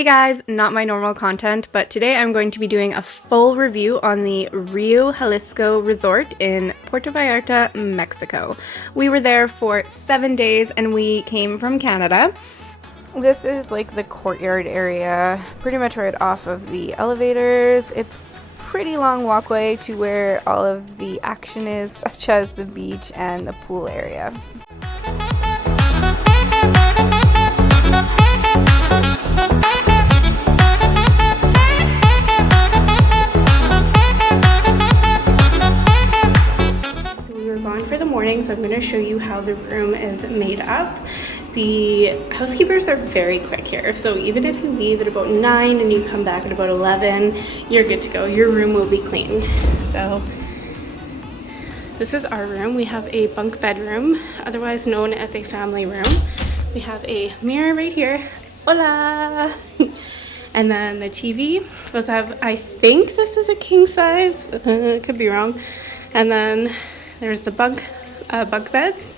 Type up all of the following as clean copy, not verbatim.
Hey guys, not my normal content, but today I'm going to be doing a full review on the Jalisco resort in Puerto Vallarta, Mexico. We were there for 7 days and we came from Canada. This is like the courtyard area, pretty much right off of the elevators. It's pretty long walkway to where all of the action is, such as the beach and the pool area. For the morning, so I'm going to show you how the room is made up. The housekeepers are very quick here, so even if you leave at about 9 and you come back at about 11, you're good to go. Your room will be clean. So this is our room. We have a bunk bedroom, otherwise known as a family room. We have a mirror right here. Hola! And then the TV. Let's have, I think this is a king size. Could be wrong. And then there's the bunk beds.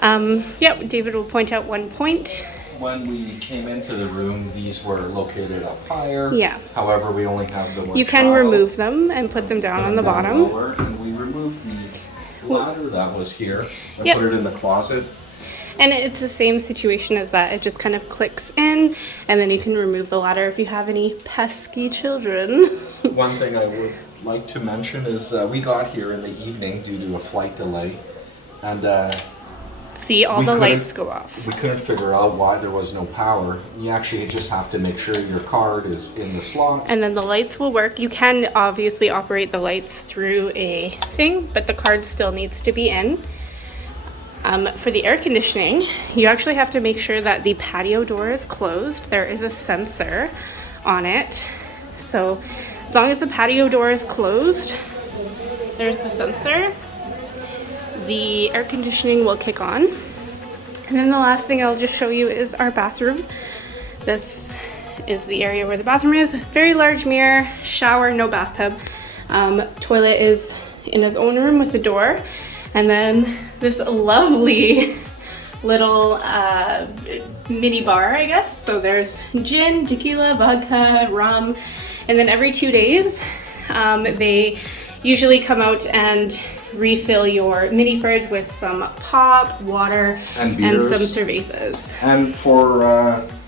David will point out one point. When we came into the room, these were located up higher. Yeah. However, we only have the one. You can remove them and put them down on the bottom. Lower, and we removed the ladder that was here and Yep. put it in the closet. And it's the same situation as that. It just kind of clicks in, and then you can remove the ladder if you have any pesky children. One thing I would like to mention is we got here in the evening due to a flight delay, and See, all the lights go off. We couldn't figure out why there was no power. You actually just have to make sure your card is in the slot. And then the lights will work. You can obviously operate the lights through a thing, but the card still needs to be in. For the air conditioning, you actually have to make sure that the patio door is closed. There is a sensor on it. So as long as the patio door is closed, there's the sensor, the air conditioning will kick on. And then the last thing I'll just show you is our bathroom. This is the area where the bathroom is. Very large mirror, shower, no bathtub. Toilet is in its own room with the door. And then this lovely little mini bar, I guess. So there's gin, tequila, vodka, rum. And then every 2 days, they usually come out and refill your mini fridge with some pop, water, and some cervezas. And for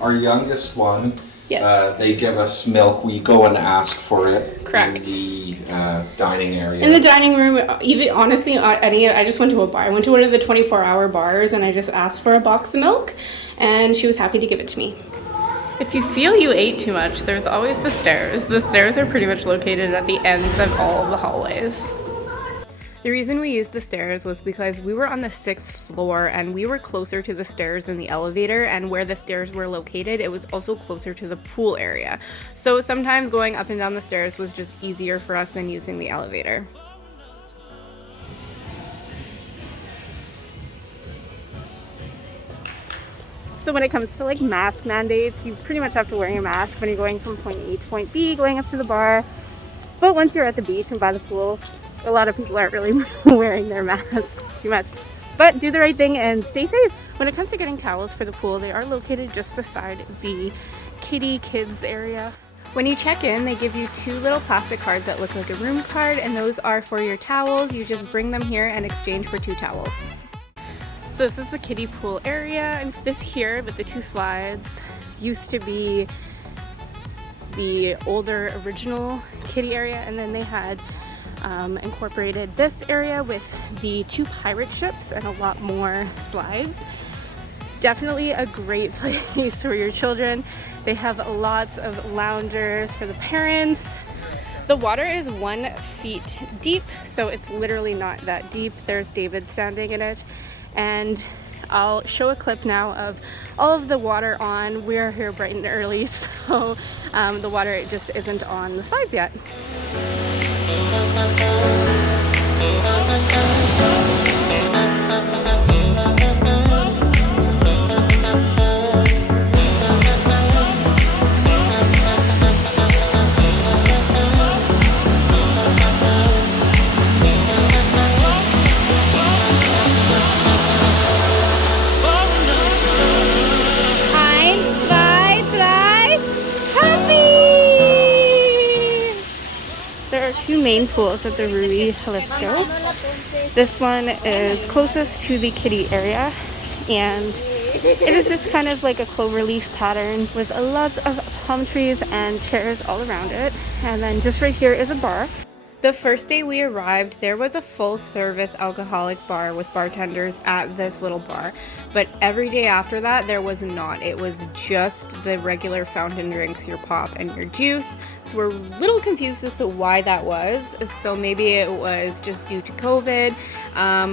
our youngest one, yes. They give us milk. We go and ask for it. Correct. In the dining area. In the dining room, even honestly, I just went to a bar. I went to one of the 24-hour bars and I just asked for a box of milk, and she was happy to give it to me. If you feel you ate too much, there's always the stairs. The stairs are pretty much located at the ends of all of the hallways. The reason we used the stairs was because we were on the 6th floor and we were closer to the stairs than the elevator, and where the stairs were located, it was also closer to the pool area. So sometimes going up and down the stairs was just easier for us than using the elevator. So when it comes to like mask mandates, you pretty much have to wear your mask when you're going from point A to point B, going up to the bar. But once you're at the beach and by the pool, a lot of people aren't really wearing their masks too much. But do the right thing and stay safe. When it comes to getting towels for the pool, they are located just beside the kids area. When you check in, they give you 2 little plastic cards that look like a room card, and those are for your towels. You just bring them here and exchange for 2 towels. So this is the kiddie pool area, and this here with the 2 slides used to be the older original kiddie area, and then they had incorporated this area with the 2 pirate ships and a lot more slides. Definitely a great place for your children. They have lots of loungers for the parents. The water is 1 feet deep, so it's literally not that deep. There's David standing in it, and I'll show a clip now of all of the water on. We're here bright and early, so the water just isn't on the slides yet. Eins, zwei, drei. two main pools at the Jalisco. This one is closest to the kiddie area, and it is just kind of like a clover leaf pattern with lots of palm trees and chairs all around it. And then just right here is a bar. The first day we arrived, there was a full-service alcoholic bar with bartenders at this little bar. But every day after that, there was not. It was just the regular fountain drinks, your pop and your juice. So we're a little confused as to why that was. So maybe it was just due to COVID,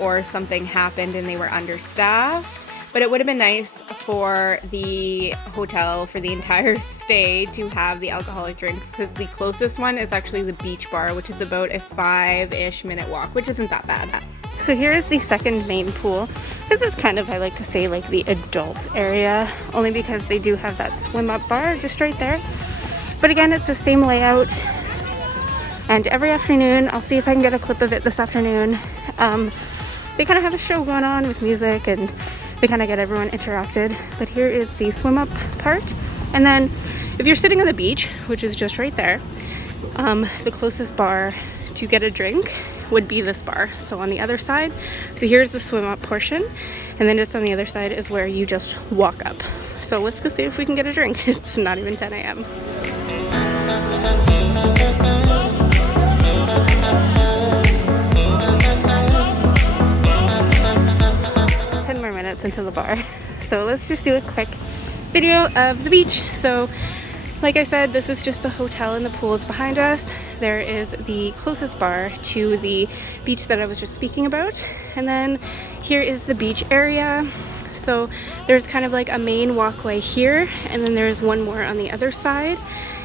or something happened and they were understaffed. But it would have been nice for the hotel for the entire stay to have the alcoholic drinks, because the closest one is actually the beach bar, which is about a 5-ish minute walk, which isn't that bad. So here is the second main pool. This is kind of, I like to say, like the adult area, only because they do have that swim up bar just right there. But again, it's the same layout. And every afternoon, I'll see if I can get a clip of it this afternoon. They kind of have a show going on with music, and they kind of get everyone interacted. But here is the swim up part. And then if you're sitting on the beach, which is just right there, the closest bar to get a drink would be this bar. So on the other side, so here's the swim up portion, and then just on the other side is where you just walk up. So let's go see if we can get a drink. It's not even 10 a.m. 10 more minutes into the bar. So let's just do a quick video of the beach. So like I said, this is just the hotel and the pools behind us. There is the closest bar to the beach that I was just speaking about. And then here is the beach area. So there's kind of like a main walkway here, and then there's one more on the other side.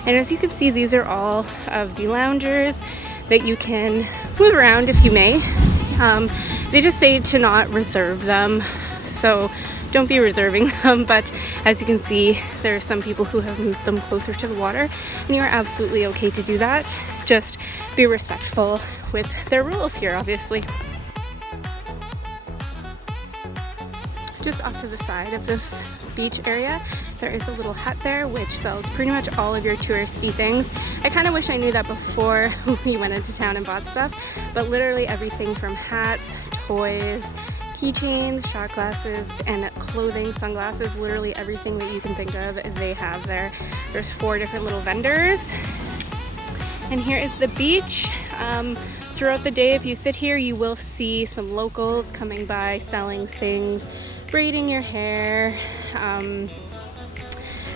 And as you can see, these are all of the loungers that you can move around if you may. They just say to not reserve them, so don't be reserving them, but as you can see, there are some people who have moved them closer to the water, and you are absolutely okay to do that. Just be respectful with their rules here, obviously. Just off to the side of this beach area, there is a little hut there which sells pretty much all of your touristy things. I kind of wish I knew that before we went into town and bought stuff, but literally everything from hats, toys, keychains, shot glasses, and clothing, sunglasses, literally everything that you can think of, they have there. There's 4 different little vendors. And here is the beach. Throughout the day, if you sit here, you will see some locals coming by selling things, braiding your hair,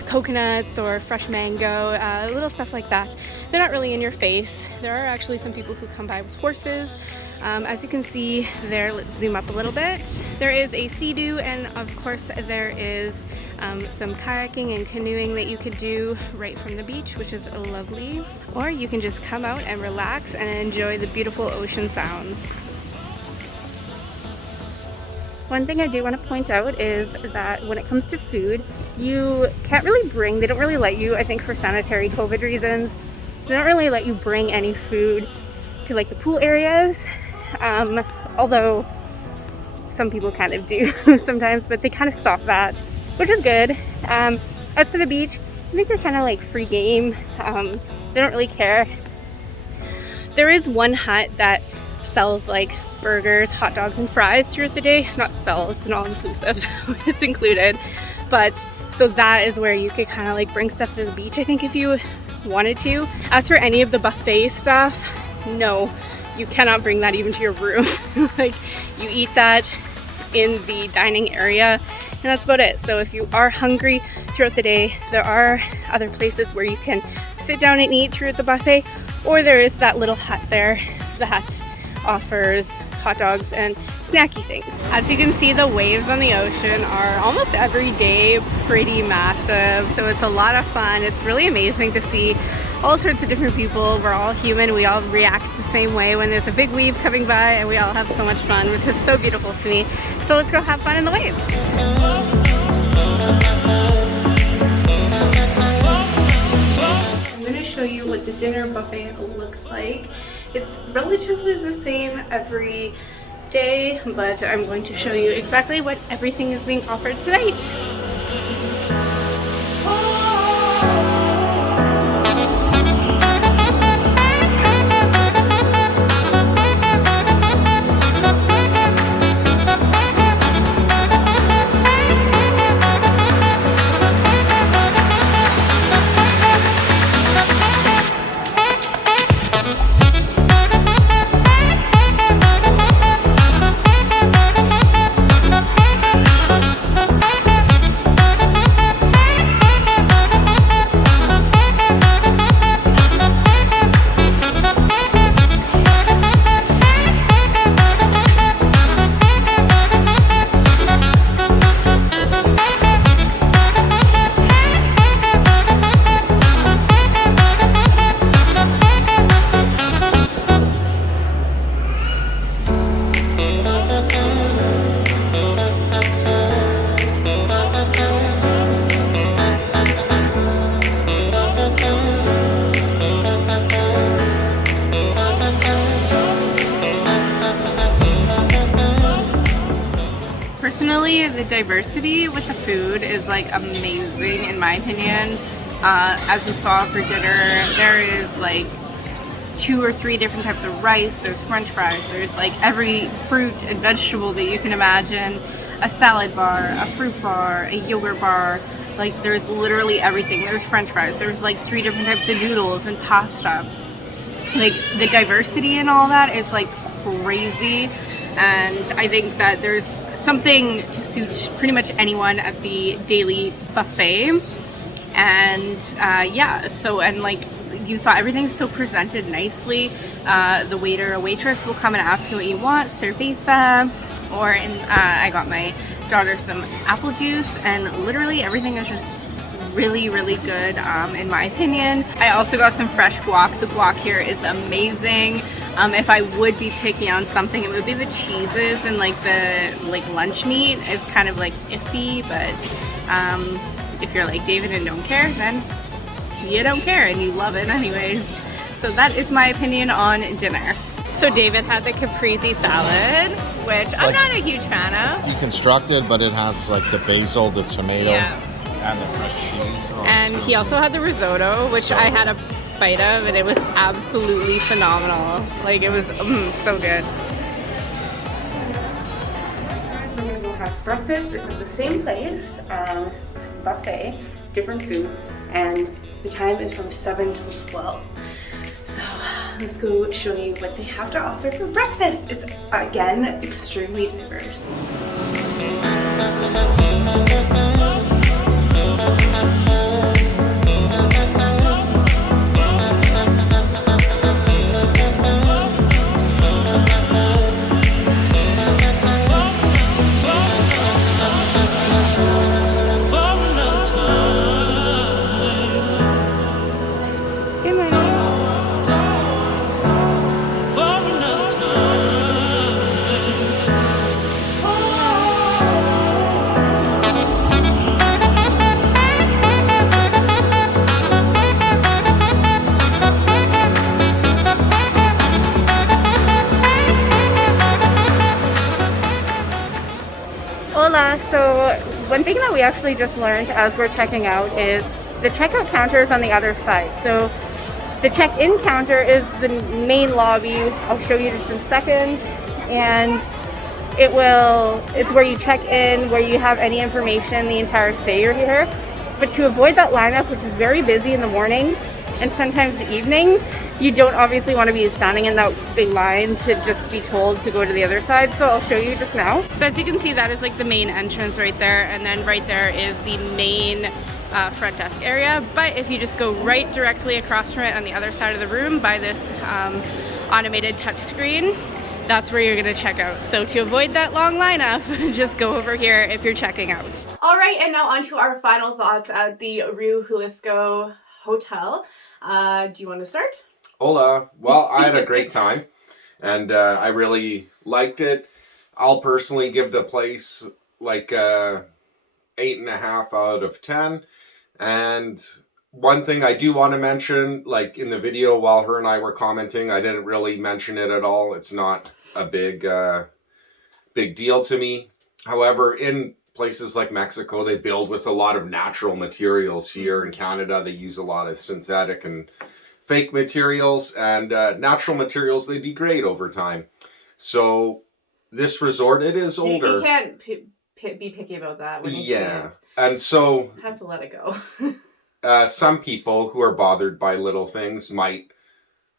coconuts or fresh mango, little stuff like that. They're not really in your face. There are actually some people who come by with horses. As you can see there, let's zoom up a little bit. There is a sea-doo, and of course there is some kayaking and canoeing that you could do right from the beach, which is lovely. Or you can just come out and relax and enjoy the beautiful ocean sounds. One thing I do want to point out is that when it comes to food, you can't really bring, they don't really let you, I think for sanitary COVID reasons, they don't really let you bring any food to like the pool areas. Although some people kind of do sometimes, but they kind of stop that, which is good. As for the beach, I think they're kind of like free game. They don't really care. There is one hut that sells like burgers, hot dogs, and fries throughout the day. Not sell, it's an all-inclusive, so it's included. But so that is where you could kind of like bring stuff to the beach, I think, if you wanted to. As for any of the buffet stuff, no, you cannot bring that even to your room. Like, you eat that in the dining area, and that's about it. So if you are hungry throughout the day, there are other places where you can sit down and eat throughout the buffet, or there is that little hut there. The hut offers hot dogs and snacky things. As you can see, the waves on the ocean are almost every day pretty massive, so it's a lot of fun. It's really amazing to see all sorts of different people. We're all human. We all react the same way when there's a big wave coming by, and we all have so much fun, which is so beautiful to me. So let's go have fun in the waves. I'm going to show you what the dinner buffet looks like. It's relatively the same every day, but I'm going to show you exactly what everything is being offered tonight. personally, the diversity with the food is like amazing in my opinion. As we saw for dinner, there is like 2 or 3 different types of rice, there's french fries, there's like every fruit and vegetable that you can imagine, a salad bar, a fruit bar, a yogurt bar, like there's literally everything. There's french fries, there's like 3 different types of noodles and pasta. Like the diversity and all that is like crazy, and I think that there's something to suit pretty much anyone at the daily buffet. And yeah, so, and like you saw, everything's so presented nicely. The waiter or waitress will come and ask you what you want, cerveza, or I got my daughter some apple juice, and literally everything is just really, really good in my opinion. I also got some fresh guac. The guac here is amazing. If I would be picking on something, it would be the cheeses, and like the lunch meat is kind of like iffy, but if you're like David and don't care, then you don't care and you love it anyways. So that is my opinion on dinner. So David had the caprese salad, which I'm not a huge fan of. It's deconstructed, but it has like the basil, the tomato, and the fresh cheese. And he also had the risotto, which I had a bite of, and it was absolutely phenomenal. Like it was so good. We're gonna go have breakfast. It's at the same place, buffet, different food, and the time is from 7 till 12. So let's go show you what they have to offer for breakfast. It's again extremely diverse. Hola! So one thing that we actually just learned as we're checking out is the checkout counter is on the other side. So the check-in counter is the main lobby. I'll show you just in a second. And it's where you check in, where you have any information the entire stay you're here. But to avoid that lineup, which is very busy in the mornings and sometimes the evenings, you don't obviously want to be standing in that big line to just be told to go to the other side. So I'll show you just now. So as you can see, that is like the main entrance right there. And then right there is the main front desk area. But if you just go right directly across from it on the other side of the room by this automated touch screen, that's where you're gonna check out. So to avoid that long lineup, just go over here if you're checking out. All right, and now on to our final thoughts at the Jalisco Hotel. Do you want to start? Hola. Well, I had a great time, and I really liked it. I'll personally give the place like 8.5 out of 10. And one thing I do want to mention, like in the video while her and I were commenting, I didn't really mention it at all. It's not a big deal to me. However, in places like Mexico, they build with a lot of natural materials. Here in Canada, they use a lot of synthetic and fake materials, and natural materials, they degrade over time. So this resort, it is older. You can't be picky about that. When you and so have to let it go. Some people who are bothered by little things might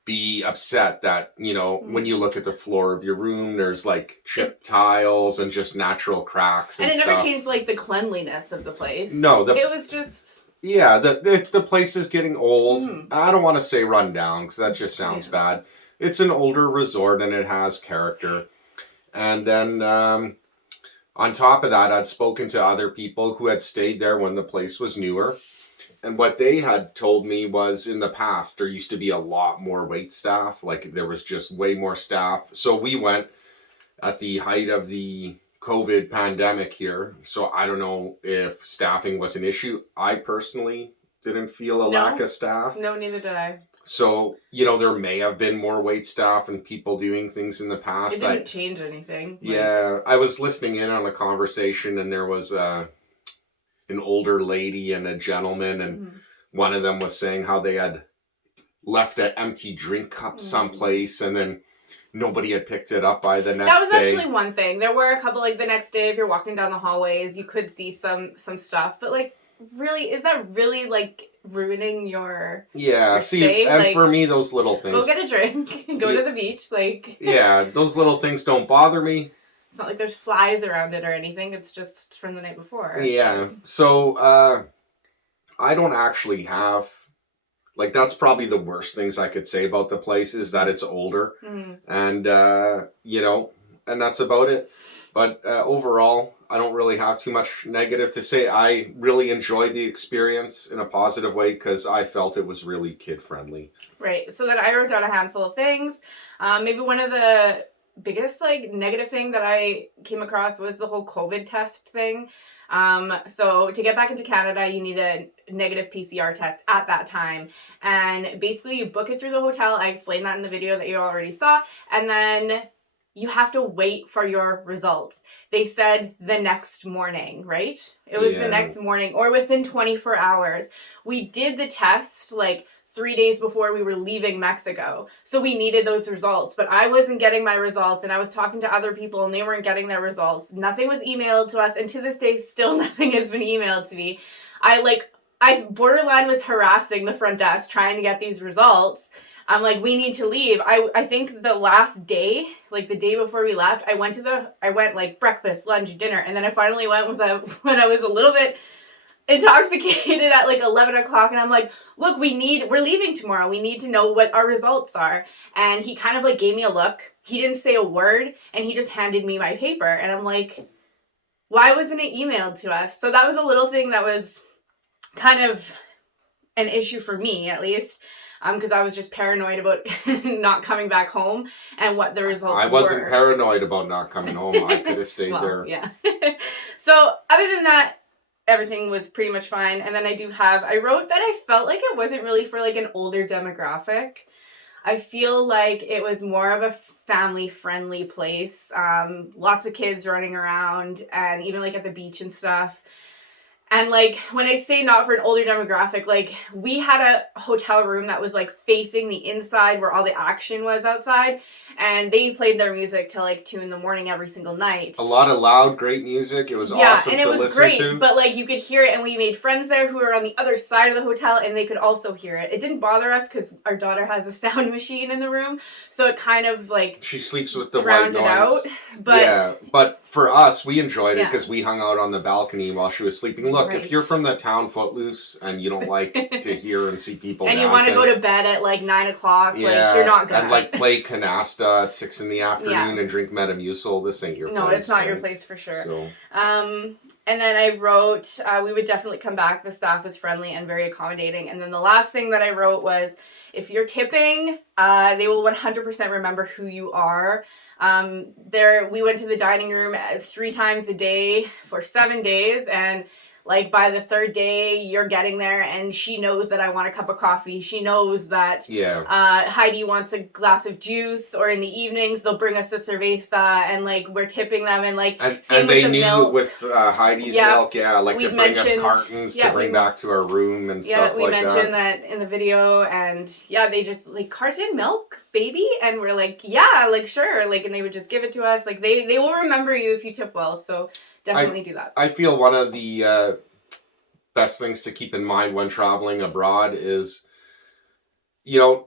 be upset that, you know, when you look at the floor of your room, there's like chipped tiles and just natural cracks and it stuff. never changed like the cleanliness of the place. No, it was just... Yeah, the place is getting old. I don't want to say run down because that just sounds bad. It's an older resort and it has character. And then on top of that, I'd spoken to other people who had stayed there when the place was newer. And what they had told me was in the past, there used to be a lot more wait staff. Like there was just way more staff. So we went at the height of the COVID pandemic here. So I don't know if staffing was an issue. I personally Didn't feel a lack of staff. No, neither did I. So, you know, there may have been more wait staff and people doing things in the past. It didn't change anything. Yeah, I was listening in on a conversation, and there was an older lady and a gentleman, and one of them was saying how they had left an empty drink cup someplace, and then nobody had picked it up by the next day. That was actually one thing. There were a couple, like, the next day, if you're walking down the hallways, you could see some stuff. But, like, really, is that really, like, ruining your stay? And like, for me, those little things. Go get a drink. Go to the beach. Like. Yeah, those little things don't bother me. It's not like there's flies around it or anything. It's just from the night before. Yeah. So, I don't actually have... Like, that's probably the worst things I could say about the place is that it's older. And, you know, and that's about it. But overall, I don't really have too much negative to say. I really enjoyed the experience in a positive way because I felt it was really kid-friendly. Right. So then I wrote down a handful of things. Maybe one of the biggest, like, negative thing that I came across was the whole COVID test thing. So to get back into Canada, you need a negative PCR test at that time. And basically you book it through the hotel. I explained that in the video that you already saw. And then you have to wait for your results. They said the next morning, right? It was the next morning or within 24 hours. We did the test like 3 days before we were leaving Mexico. So we needed those results, but I wasn't getting my results and I was talking to other people and they weren't getting their results. Nothing was emailed to us and to this day, still nothing has been emailed to me. I borderline was harassing the front desk trying to get these results. I'm like, we need to leave. I think the last day, like the day before we left, I went like breakfast, lunch, dinner. And then I finally went when I was a little bit intoxicated at like 11 o'clock. And I'm like, look, we're leaving tomorrow. We need to know what our results are. And he kind of like gave me a look. He didn't say a word and he just handed me my paper. And I'm like, why wasn't it emailed to us? So that was a little thing that was kind of an issue for me, at least. Because I was just paranoid about not coming back home and what the results were. I wasn't paranoid about not coming home. I could have stayed there. Yeah. So other than that, everything was pretty much fine. And then I wrote that I felt like it wasn't really for like an older demographic. I feel like it was more of a family-friendly place. Lots of kids running around and even like at the beach and stuff. And, like, when I say not for an older demographic, like, we had a hotel room that was, like, facing the inside where all the action was outside. And they played their music till, like, 2 a.m. every single night. A lot of loud, great music. It was awesome to listen to. Yeah, and it was great. But, like, you could hear it. And we made friends there who were on the other side of the hotel. And they could also hear it. It didn't bother us because our daughter has a sound machine in the room. So it kind of, like... She sleeps with the white noise. Out. But, yeah, but for us, we enjoyed it because we hung out on the balcony while she was sleeping. Look, if you're from the town Footloose and you don't like to hear and see people and dancing, you want to go to bed at like 9 o'clock, like you're not gonna. And like play canasta at 6 p.m. and drink Metamucil, this ain't your place. No, it's not your place for sure. So. And then I wrote, we would definitely come back. The staff was friendly and very accommodating. And then the last thing that I wrote was, if you're tipping, they will 100% remember who you are. We went to the dining room 3 times a day for 7 days, and like by the 3rd day, you're getting there, and she knows that I want a cup of coffee. She knows that Heidi wants a glass of juice, or in the evenings they'll bring us a cerveza, and like we're tipping them, and like and they knew milk. With Heidi's milk, like to bring us cartons to bring back to our room and stuff like that. Yeah, we mentioned that in the video, and they just like carton milk, baby, and we're like, like sure, like, and they would just give it to us. Like they will remember you if you tip well, so. Definitely do that. I feel one of the best things to keep in mind when traveling abroad is,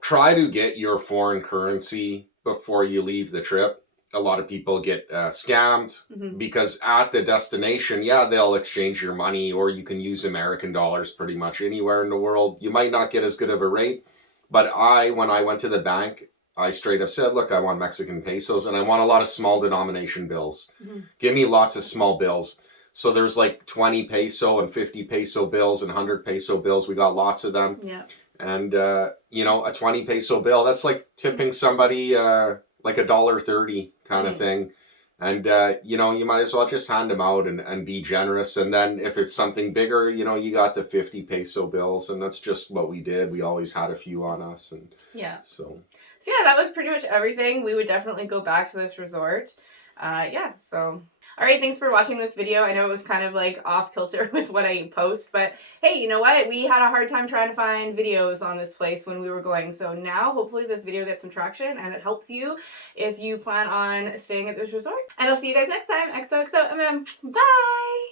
try to get your foreign currency before you leave the trip. A lot of people get scammed because at the destination, they'll exchange your money, or you can use American dollars pretty much anywhere in the world. You might not get as good of a rate, but when I went to the bank, I straight up said, look, I want Mexican pesos and I want a lot of small denomination bills. Give me lots of small bills. So there's like 20 peso and 50 peso bills and 100 peso bills. We got lots of them. Yeah. And, a 20 peso bill, that's like tipping somebody like $1.30 kind of thing. And, you know, you might as well just hand them out and be generous. And then if it's something bigger, you know, you got the 50 peso bills, and that's just what we did. We always had a few on us. And yeah. So yeah, that was pretty much everything. We would definitely go back to this resort. Yeah, so... All right, thanks for watching this video. I know it was kind of like off kilter with what I post, but hey, you know what? We had a hard time trying to find videos on this place when we were going. So now hopefully this video gets some traction and it helps you if you plan on staying at this resort. And I'll see you guys next time. XOXO, bye!